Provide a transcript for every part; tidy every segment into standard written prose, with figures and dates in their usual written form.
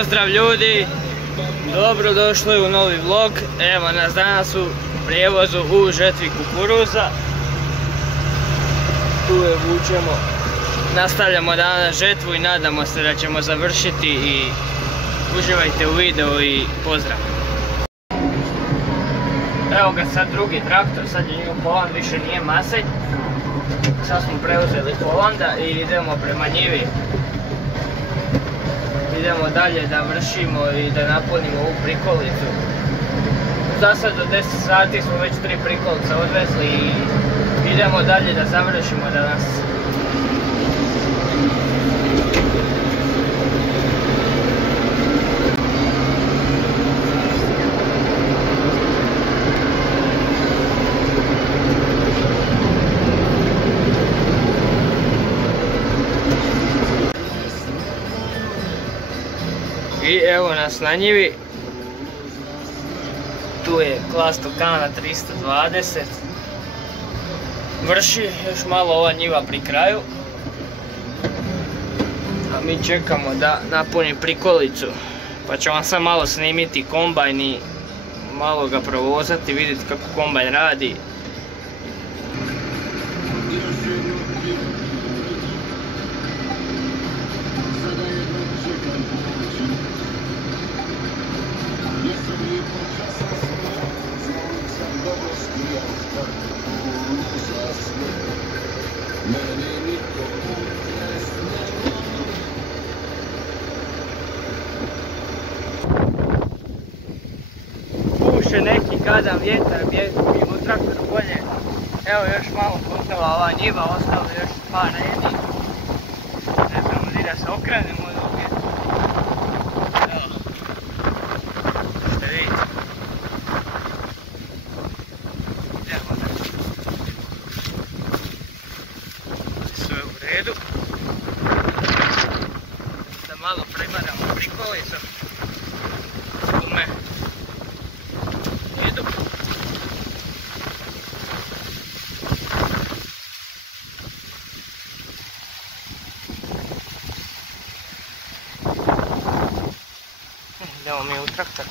Pozdrav ljudi, dobrodošli u novi vlog. Evo nas danas u prijevozu u žetvi kukuruza. Tu je vučemo, nastavljamo danas žetvu i nadamo se da ćemo završiti i uživajte u videu i pozdrav. Evo ga sad drugi traktor, sad je njegov Holand, više nije Masej. Sad smo preuzeli Holanda i idemo prema njivi. Idemo dalje da vršimo i da napunimo ovu prikolicu. Za sad do 10 sati smo već 3 prikolica odvezli i idemo dalje da završimo danas. I evo nas na njivi, tu je Klas Tokana 320, vrši još malo ova njiva pri kraju, a mi čekamo da napuni prikolicu, pa ću vam sad malo snimiti kombajn i malo ga provozati, vidjeti kako kombajn radi. Puše neki gadan vjetar, mimo traktoru bolje. Evo još malo gotova ova njiva, ostalo još par redi. Ne znamo ni da se okrenemo od ovog vjetra. Evo, što vidite. Idemo da. Sve u redu. Da malo premaramo prikolicu. Gume. Idu. Idemo mi u traktor.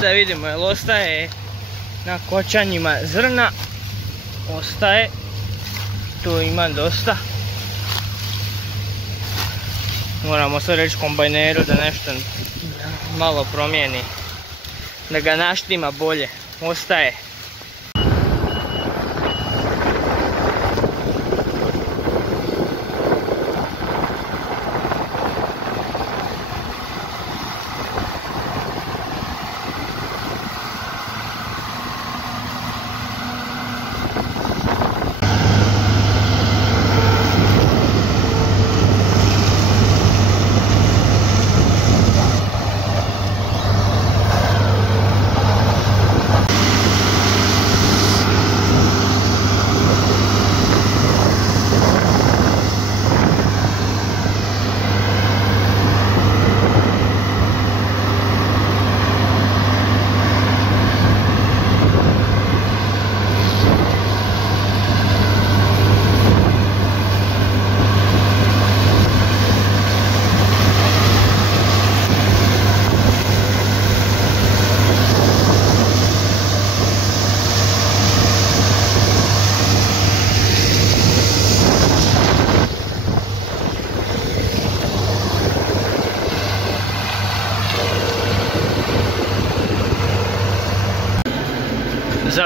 Da vidimo jel ostaje na kočanjima zrna, ostaje, tu ima dosta. Moramo sad reći kombajneru da nešto malo promijeni, da ga naštima bolje, ostaje.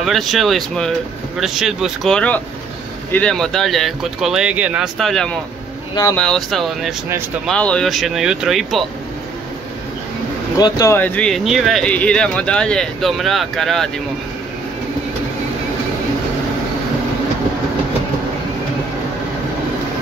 završili smo vršidbu skoro. Idemo dalje kod kolege, nastavljamo. Nama je ostalo nešto malo, još jedno jutro i po. Gotova je 2 njive i idemo dalje, do mraka radimo.